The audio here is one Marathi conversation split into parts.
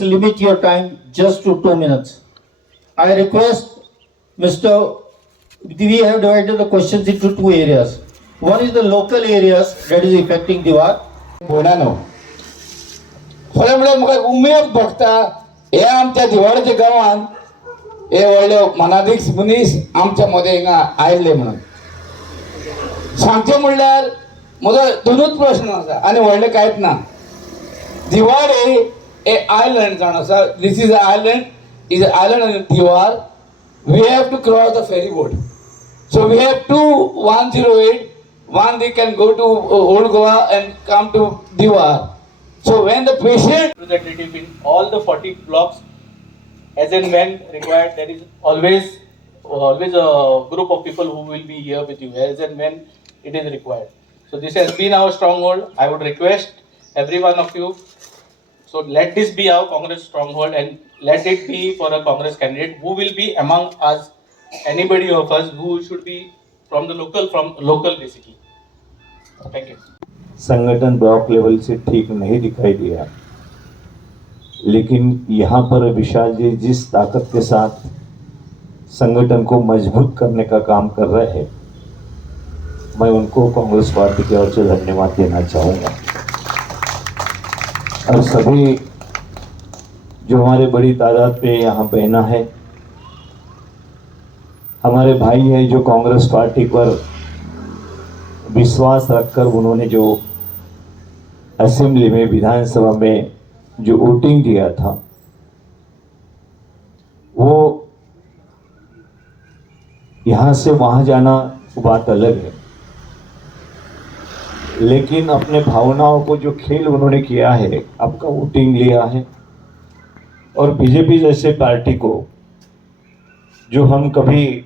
please limit your time just to 2 minutes. I request Mr. We have divided the questions into two areas. One is the local areas that is affecting Diwar. बोलानो खरें म्हणल्यार म्हाका उमेद भोगता हे आमच्या दिवाळेच्या गांवांत हे व्हडले मनाधीश मनीस आमच्या मदें हिंगा आयिल्ले म्हणून सांगचें म्हणल्यार म्हजो दोनूच प्रश्न आसा आनी व्हडले कांयच ना. दिवाळे ए आयलंड जावन आसा. This is island in Divar. We have to cross the ferry boat. So we have two 108. One they can go to Old Goa and come to Diwar. So when the patient representative in all the 40 blocks, as and when required, there is always a group of people who will be here with you as and when it is required. So this has been our stronghold. I would request every one of you. So let this be our Congress stronghold and let it be for a Congress candidate who will be among us. Anybody of us who should be from local basically. Thank you. संगठन ब्लॉक लेवल से ठीक नहीं दिखाई दिया, लेकिन यहाँ पर विशाल जी जिस ताकत के साथ संगठन को मजबूत करने का काम कर रहे हैं, मैं उनको कांग्रेस पार्टी की ओर से धन्यवाद देना चाहूँगा। और सभी जो हमारे बड़ी तादाद पे यहाँ बहना है, हमारे भाई हैं जो कांग्रेस पार्टी पर विश्वास रखकर उन्होंने जो असेंबली में विधानसभा में जो वोटिंग दिया था, वो यहाँ से वहाँ जाना बात अलग है, लेकिन अपने भावनाओं को जो खेल उन्होंने किया है, आपका वोटिंग लिया है। और बीजेपी जैसे पार्टी को जो हम कभी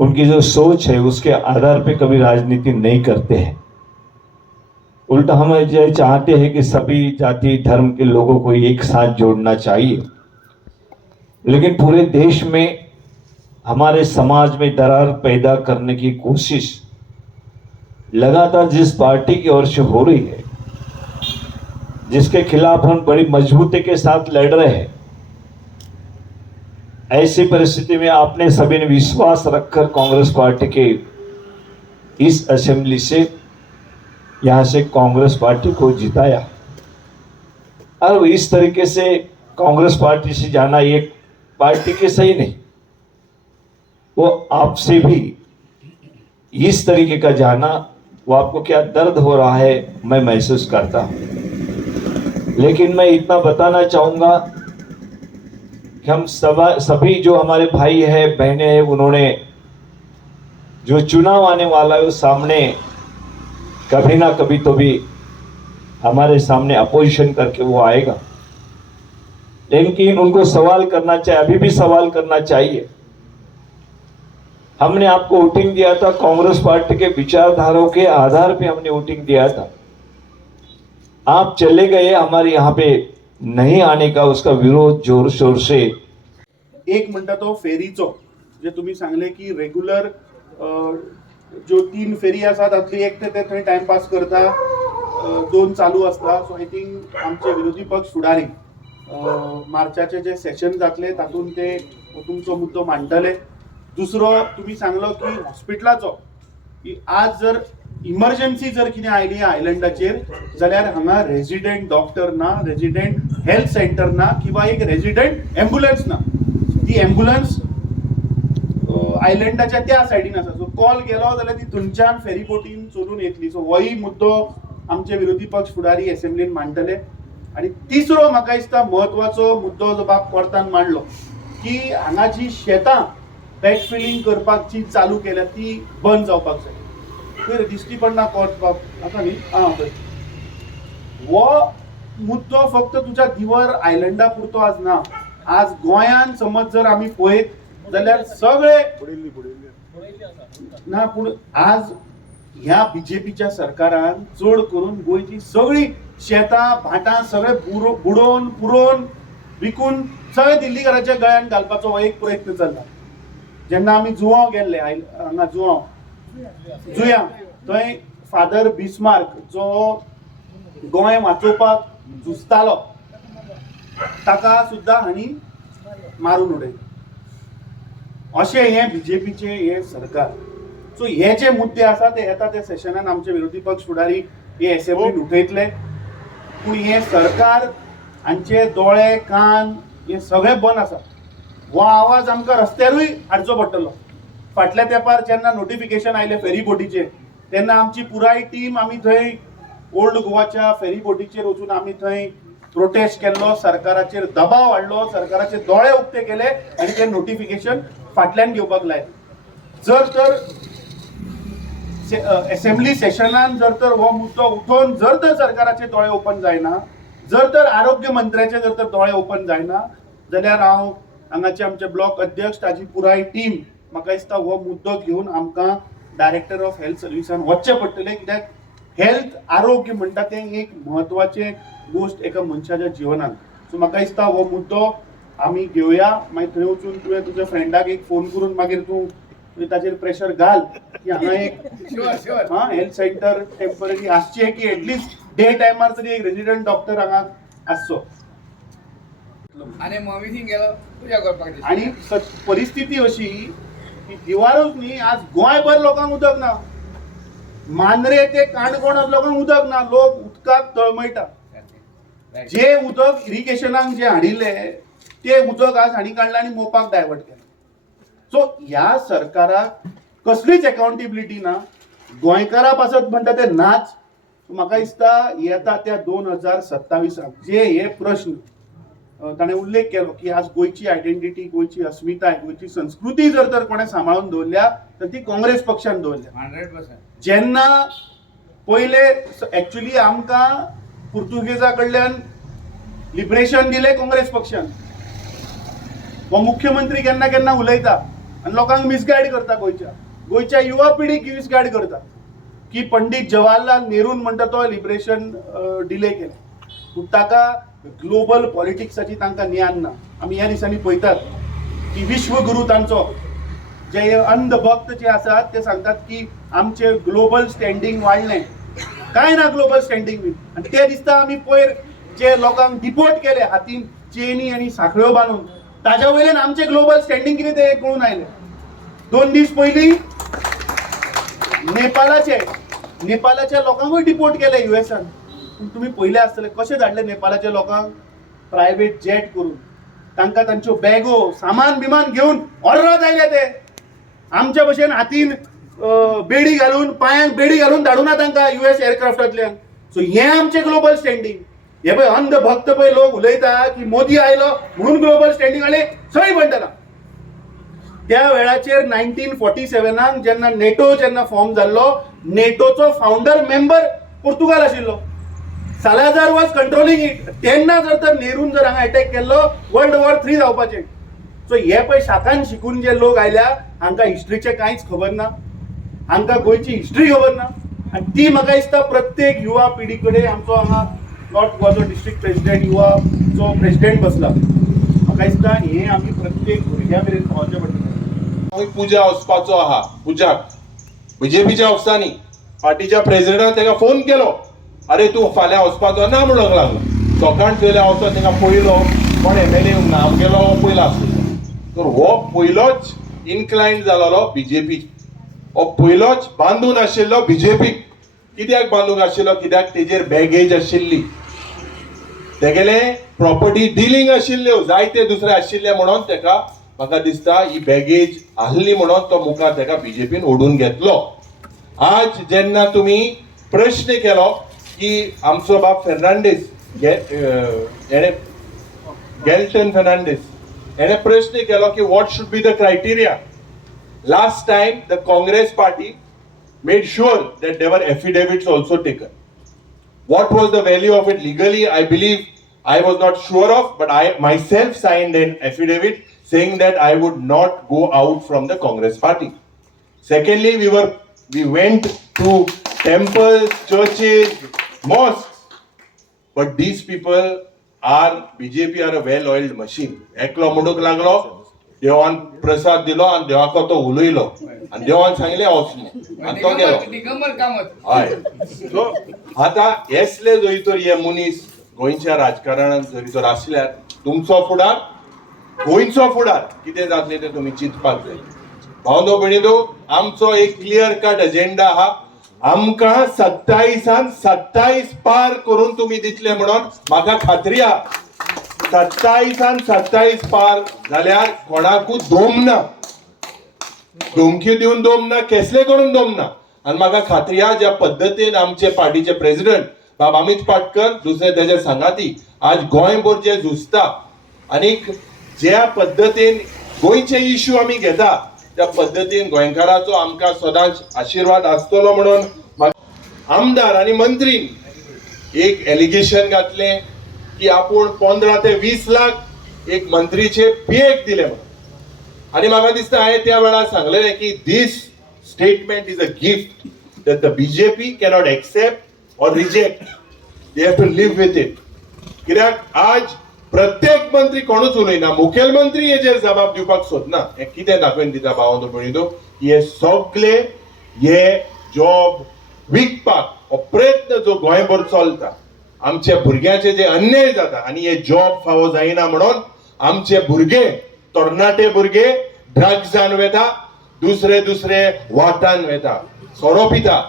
उनकी जो सोच है उसके आधार पे कभी राजनीति नहीं करते हैं, उल्टा हम ये चाहते हैं कि सभी जाति धर्म के लोगों को एक साथ जोड़ना चाहिए। लेकिन पूरे देश में हमारे समाज में दरार पैदा करने की कोशिश लगातार जिस पार्टी की ओर से हो रही है, जिसके खिलाफ हम बड़ी मजबूती के साथ लड़ रहे हैं, ऐसी परिस्थिति में आपने सभी ने विश्वास रखकर कांग्रेस पार्टी के इस असेंबली से यहाँ से कांग्रेस पार्टी को जिताया। और इस तरीके से कांग्रेस पार्टी से जाना एक पार्टी के सही नहीं, वो आपसे भी इस तरीके का जाना, वो आपको क्या दर्द हो रहा है मैं महसूस करता हूँ। लेकिन मैं इतना बताना चाहूँगा कि हम सभी जो हमारे भाई है बहनें हैं, उन्होंने जो चुनाव आने वाला है उस सामने कभी ना कभी तो भी हमारे सामने अपोजिशन करके वो आएगा। लेकिन उनको सवाल करना चाहिए, अभी भी सवाल करना चाहिए। हमने आपको वोटिंग दिया था, कांग्रेस पार्टी के विचारधाराओं के आधार पे हमने वोटिंग दिया था। आप चले गए, हमारे यहाँ पे नहीं आने का उसका विरोध जोर शोर से। एक म्हणटा तो फेरीचो, जे तुम्ही सांगले की रेग्युलर जो 3 फेरी आसा तातली एक ते थंय टाइमपास करता, 2 चालू असता। सो आय थिंक आमचे विरोधी पक्ष फुडारी मार्चाचे जे सेशन जातले तातूंत ते तुमचो मुद्दो मांडटले। दुसरो तुम्ही सांगलो की हॉस्पिटलाचो, की आज जर इमर्जन्सी जर कितें आयली आयलंडाचेर जाल्यार हांगा रेजिडेंट डॉक्टर ना, रेजिडेंट हेल्थ सेंटर ना, किंवा एक रेजिडेंट एम्ब्युलन्स ना। ती एम्ब्युलन्स आयलंडाच्या त्या सायडीन आसा। सो कॉल केलो जाल्यार ती थंयच्यान फेरी बोटीन चलून येतली। सो होय मुद्दो आमचे विरोधी पक्ष फुडारी असेंब्लीन मांडटले। आणि तिसरो म्हाका दिसता म्हत्वाचो मुद्दो जो बाब कोर्टान मांडलो, की हांगा जी शेतां बॅक फिलिंग करपाची चालू केल्या ती बंद जावपाक जाय। तर दिश्टी पडना कोर्ट बाब आसा न्ही, हो मुद्दो फक्त तुझ्या दिवर आयलंडा पुरतो आज ना। आज गोंयान समज जर आमी पळयत जाल्यार सगळे ना, पूण आज ह्या बीजेपीच्या सरकारान चड करून गोंयची सगळी शेतां भाटां सगळे बुडोवन पुरोवन विकून सगळे दिल्लीकरांच्या गळ्यान घालपाचो हो एक प्रयत्न चल्ला। जेन्ना आमी जुवांव गेल्ले, हांगा जुयां थंय फादर बिस्मार्क जो गोंय वाचोवपाक झुजतालो, ताका सुद्धा हांणी मारून उडयलें. अशें हे बीजेपीचे हे सरकार. सो हे जे मुद्दे आसा ते येता त्या सेशनान आमचे विरोधी पक्ष फुडारी हे असेंब्लीन उठयतले. पूण हे सरकार हांचे दोळे कान हे सगळे बंद आसा. हो आवाज आमकां रस्त्यारूय हाडचो पडटलो. फाटल्या तेंपार जेन्ना नोटिफिकेशन आयलें फेरी बोटीचेर तेन्ना आमची पुराय टीम आमी थंय ओल्ड गोवाच्या फेरी बोटीचेर वचून आमी थंय प्रोटेस्ट केल्लो, सरकाराचेर दबाव हाडलो, सरकाराचे दोळे उक्ते केले आनी तें नोटिफिकेशन फाटल्यान घेवपाक लायलें. जर तर असेंब्ली सेशनान जर तर हो मुद्दो उठोवन जर तर सरकाराचे दोळे ओपन जायना, जर तर आरोग्य मंत्र्याचे जर तर दोळे ओपन जायना, जाल्यार हांव हांगाचे आमचे ब्लॉक अध्यक्ष ताजी पुराय टीम म्हाका दिसता हो मुद्दो घेवन आमकां डायरेक्टर ऑफ हेल्थ सर्विसान वचचें पडटलें. कित्याक हेल्थ आरोग्य म्हणटा तें एक म्हत्वाचें गोश्ट एका मनशाच्या जिवनांत. सो म्हाका दिसता हो मुद्दो आमी घेवया. मागीर थंय वचून तुवें तुज्या फ्रेंडाक एक फोन करून मागीर तूं ताचेर प्रेशर घाल की हांगा एक हेल्थ सेंटर टेम्पररी आसचें, की एटलिस्ट डे टायमार तरी एक रेजिडेंट डॉक्टर हांगा आसचो. आणि परिस्थिती अशी की दिवारूच न्ही, आज गोंयभर लोकांक उदक ना. मांद्रे ते काणकोण लोकांक उदक ना. लोक उदकाक तळमळटा. जे उदक इरिगेशनाक जे हाडिल्ले ते उदक आज हांणी काडलां आनी मोपाक डायवर्ट केलें. सो ह्या सरकाराक कसलीच अकाउंटेबिलिटी ना. गोंयकारां पासत म्हणटा ते नाच. म्हाका दिसता येता त्या 2027 जे हे प्रश्न ताणें उल्लेख केलो की आज गोंयची आयडेंटिटी, गोंयची अस्मिताय, गोंयची संस्कृती जर तर कोणें सांबाळून दवरल्या तर ती काँग्रेस पक्षान दवरल्या. 100%. जेन्ना पयले एक्चुअली आमकां पुर्तुगेजा कडल्यान लिबरेशन दिलें काँग्रेस पक्षान. हो मुख्यमंत्री केन्ना केन्ना उलयता आनी लोकांक मिसगायड करता. गोंयच्या युवा पिढीक मिसगायड करता की पंडीत जवाहरलाल नेरून म्हणटा तो लिबरेशन डिले केलें. पूण ताका ग्लोबल पॉलिटिक्साची तांकां ज्ञान ना. आमी ह्या दिसांनी पळयतात की विश्वगुरू तांचो जे अंधभक्त जे आसात ते सांगतात की आमचे ग्लोबल स्टँडींग वाडलें. कांय ना ग्लोबल स्टँडींग बी. आनी ते दिसता आमी पयर जे लोकांक डिपोर्ट केले हातीन चेनी आनी सांखळ्यो बांदून, ताज्या वयल्यान आमचे ग्लोबल स्टँडींग कितें तें कळून आयलें. 2 दीस पयलीं नेपाळाच्या लोकांकूय डिपोर्ट केले युएसान. तुम्ही पहिले आसतले कशें धाडले नेपाळाच्या लोकांक प्रायव्हेट जेट करून. तांकां तांच्यो बॅगो सामान बिमान घेवन अर्रात आयले ते. आमच्या भशेन हातीन बेडी घालून पांयांक बेडी घालून धाडूना तांकां US एअरक्राफ्टांतल्यान. सो हें आमचें ग्लोबल स्टँडींग. हे पळय अंधभक्त पळय लोक उलयता की मोदी आयलो म्हणून ग्लोबल स्टँडींग आले. सही म्हणटना त्या वेळाचेर 1947 जेन्ना नेटो फॉर्म जाल्लो, नेटोचो फाउंडर मेंबर पोर्तुगाल आशिल्लो. Salazar was controlling it. तेन्ना जर तर नेरून जर हांगा अटॅक केल्लो वर्ल्ड वॉर 3 जावपाचें. सो हे पळय शाखान शिकून जे लोक आयल्या हांकां हिस्ट्रीचें कांयच खबर ना. हांकां गोंयची हिस्ट्री खबर ना. आनी ती म्हाका दिसता प्रत्येक युवा पिढी कडेन आमचो हांगा नॉर्थ गोवाचो डिस्ट्रिक्ट प्रेसिडेंट युवाचो प्रेसिडेंट बसला. म्हाका दिसता हें आमी प्रत्येक भुरग्या मेरेन पावचें पडटलें. पुजा वचपाचो आहा पुजाक बीजेपीच्या ऑफिसांनी पार्टीच्या प्रेसिडेंटान ताका फोन केलो. अरे तूं फाल्यां वचपाचो ना म्हणूंक लागलो. सकाळ थंय वचोन ताका पयलो कोण MLA नांव गेलो पयलो आसलो. तर हो पयलोच इन्क्लायंड जालोलो बीजेपी. हो पयलोच बांदून आशिल्लो बीजेपीक. कित्याक बांदून आशिल्लो? कित्याक तेजेर बॅगेज आशिल्ली, तेगेले प्रॉपर्टी डिलिंग आशिल्ल्यो जायते दुसरे आशिल्ले म्हणून ताका म्हाका दिसता ही बॅगेज आहली म्हणून तो मुखार ताका बीजेपीन ओडून घेतलो. आज जेन्ना तुम्ही प्रश्न केलो की आमचो बाब फेर्नांडीस गेल्टन फेर्नांडीस हेणे प्रश्न केलो की what should be the criteria. Last time the Congress party made sure that there were affidavits also taken. What was the value of it legally? I believe I was not sure of, but I myself signed an affidavit saying that I would not go out from the Congress party. Secondly, we went to temples, churches, mosques, but these people are BJP are a well-oiled machine. एकलो म्हणूक लागलो, देवान प्रसाद दिलो आणि देवाको तो उलयलो आणि देवान सांगले वचलो आणि तो गेलो. हय. सो आता येसले जंय तर हे मनीस गोंयच्या राजकारणात जरी तर आसल्यार तुमचो फुडार गोंयचो फुडार कितें जातलें तें तुमी चिंतपाक जाय. भावनो भयणीनो, आमचो एक क्लियर कट एजेंडा आहा. आमकां 27 पार करून तुम्ही दितले म्हणून म्हाका खात्री आहा. 27 पार जाल्यार कोणाकूच दोम ना, धमकी दिवन दोम ना, केसले करून दोम ना. आणि म्हाका खात्री आहा ज्या पद्दतीन आमचे पार्टीचे प्रेसिडेंट बाब अमित पाटकर, दुसरे तेजे सांगाती आज गोंयभर जे झुजता आणि ज्या पद्दतीन गोंयचे इश्यू आमी घेता त्या पद्दतीन गोंयकाराचो आमकां सदांच आशीर्वाद आसतलो म्हणून आमदार आणि मंत्रीन एक एलिगेशन घातले की आपूण 15 ते 20 लाख एक मंत्रीचे पेक दिले म्हणून. आणि म्हाका दिसता हांवें त्या वेळार सांगलेलें की this statement is a gift that the BJP cannot accept or reject. They have to live with it. कित्याक आज प्रत्येक मंत्री कोणूच उलयना, मुखेलमंत्री हेजेर जबाब दिवपाक सोदना. हे कितें दाखोवन दिता भावांनो भयणीनो, हे सगळे हे जॉब विकपाक हो प्रयत्न जो गोंयभर चलता, आमच्या भुरग्यांचे जे अन्याय जाता आणि हे जॉब फावो जायना म्हणून आमचे भुरगे, तरणाटे भुरगे ड्रग्जान वेता, दुसरे वाटान वेता, सोरो पिता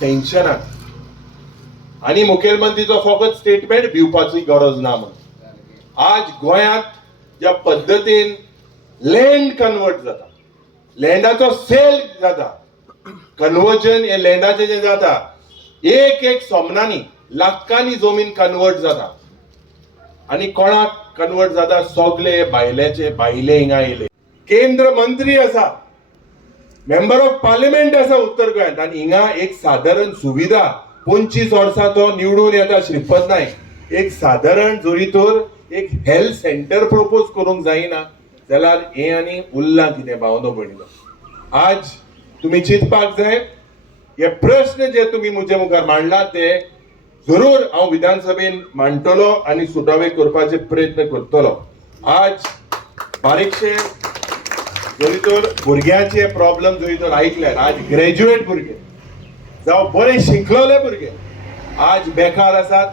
टेन्शनान. आणि मुखेलमंत्रीचो फकत स्टेटमेंट भिवपाची गरज ना म्हणून. आज गोंयांत ज्या पद्दतीन लँड कन्वर्ट जाता, लँडाचो सेल जाता, कन्वर्जन हे लँडाचे जे जाता, एक सोमनांनी लाखांनी जमीन कन्वर्ट जाता. आणि कोणाक कन्वर्ट जाता? सगळे भायले हिंगा येयले. केंद्र मंत्री आसा, मेंबर ऑफ पार्लिमेंट आसा उत्तर गोंयांत, आणि हिंगा एक साधारण सुविधा 25 वर्सां तो निवडून येता श्रीपद नायक, एक साधारण जोरी तर एक हेल्थ सेंटर प्रपोज करूंक जायना जाल्यार हे आनी उरलां कितें भावनो भयणीनो. आज तुम्ही चिंतपाक जाय, हे प्रश्न जे तुम्ही म्हजे मुखार मांडला ते जरूर हांव विधानसभेन मांडटलो आणि सुटावे करपाचे प्रयत्न करतलो. आज बारीकशे जरी तर भुरग्यांचे प्रॉब्लेम जरी तर ऐकल्यात, आज ग्रॅज्युएट भुरगे जावं बरे शिकलेले भुरगे आज बेकार आसात